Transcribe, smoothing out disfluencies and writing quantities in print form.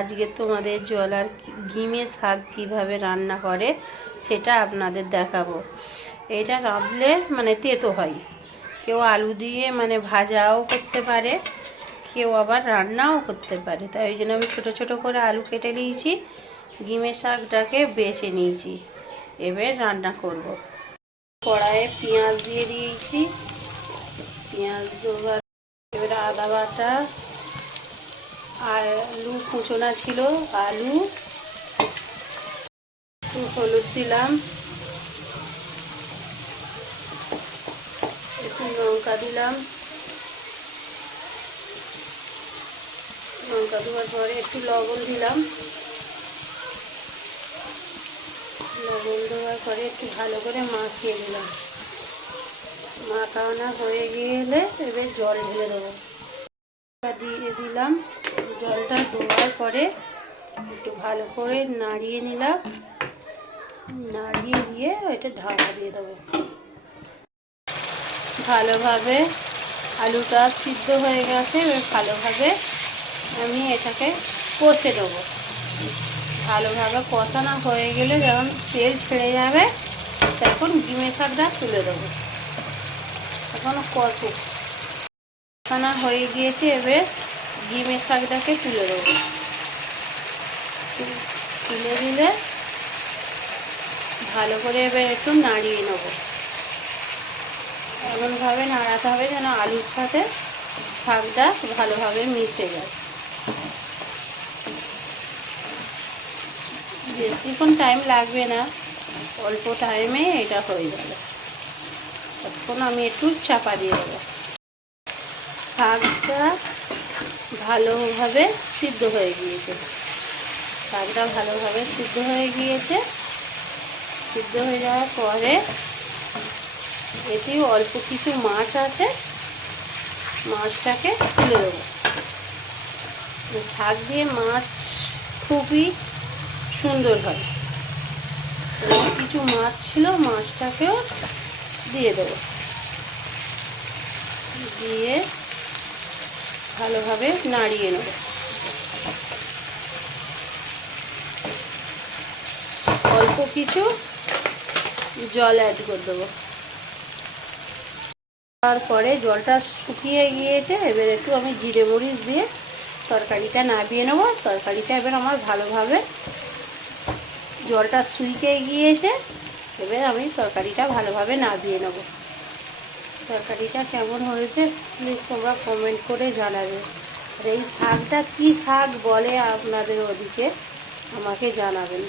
আজকে তোমাদের জলার গিমে শাক কিভাবে রান্না করে সেটা আপনাদের দেখাবো। এটা রাঁধলে তেতো হয়। কেউ আলু দিয়ে ভাজাও করতে পারে, কেউ আবার রান্নাও করতে পারে। তাই ওই জন্য আমি ছোটো ছোটো করে আলু কেটে নিয়েছি, গিমে শাকটাকে বেছে নিয়েছি। এবার রান্না করব। কড়াইয়ে পেঁয়াজ দিয়ে দিয়েছি, পেঁয়াজ দেওয়ার এবার আদা বাটা, আলু কুচোনা ছিল, আলু, একটু হলুদ দিলাম, একটু লঙ্কা দিলাম, লঙ্কা দেওয়ার পরে একটু লবণ দিলাম, লবণ দেওয়ার পরে একটু ভালো করে মাখিয়ে দিলাম। মাখানো হয়ে গেলে এবার জল ঢেলে দেবো। দিয়ে দিলাম, জলটা দেওয়ার পরে একটু ভালো করে নাড়িয়ে নিলাম, নাড়িয়ে দিয়ে ওইটা ঢাকা দিয়ে দেবো। ভালোভাবে আলুটা সিদ্ধ হয়ে গেছে, এবার ভালোভাবে আমি এটাকে কষে দেবো। ভালোভাবে কষানো হয়ে গেলে যখন তেল ছেড়ে যাবে তখন গিমে শাকটা তুলে দেবো। এখন কষানো হয়ে গিয়েছে, এবার গিমে শাকটাকে তুলে দেবো। তুলে দিলে ভালো করে এবার একটু নাড়িয়ে নেব। এমনভাবে নাড়াতে হবে যেন আলুর সাথে শাকটা ভালোভাবে মিশে যায়। বেশিক্ষণ টাইম লাগবে না, অল্প টাইমে এটা হয়ে যাবে। তখন আমি একটু চাপা দিয়ে দেবো। শাকটা ভালোভাবে সিদ্ধ হয়ে গিয়েছে, শাকটা ভালোভাবে সিদ্ধ হয়ে গিয়েছে। সিদ্ধ হয়ে যাওয়ার পরে এতেও অল্প কিছু মাছ আছে, মাছটাকে তুলে দেবো। শাক দিয়ে মাছ খুবই সুন্দর হয়। কিছু মাছ ছিল, মাছটাকেও দিয়ে দেবো। দিয়ে ভালোভাবে নাড়িয়ে নেব। অল্প কিছু জল অ্যাড করে দেবো। তারপরে জলটা শুকিয়ে গিয়েছে, এবার একটু আমি জিরে মরিচ দিয়ে তরকারিটা নামিয়ে নেবো। তরকারিটা এবার আমার ভালোভাবে জলটা শুকিয়ে গিয়েছে, এবার আমি তরকারিটা ভালোভাবে নামিয়ে নেব। তরকারিটা কেমন হয়েছে প্লিজ তোমরা কমেন্ট করে জানাবে। আর এই শাকটা কী শাক বলে আপনাদের ওদিকে আমাকে জানাবেন।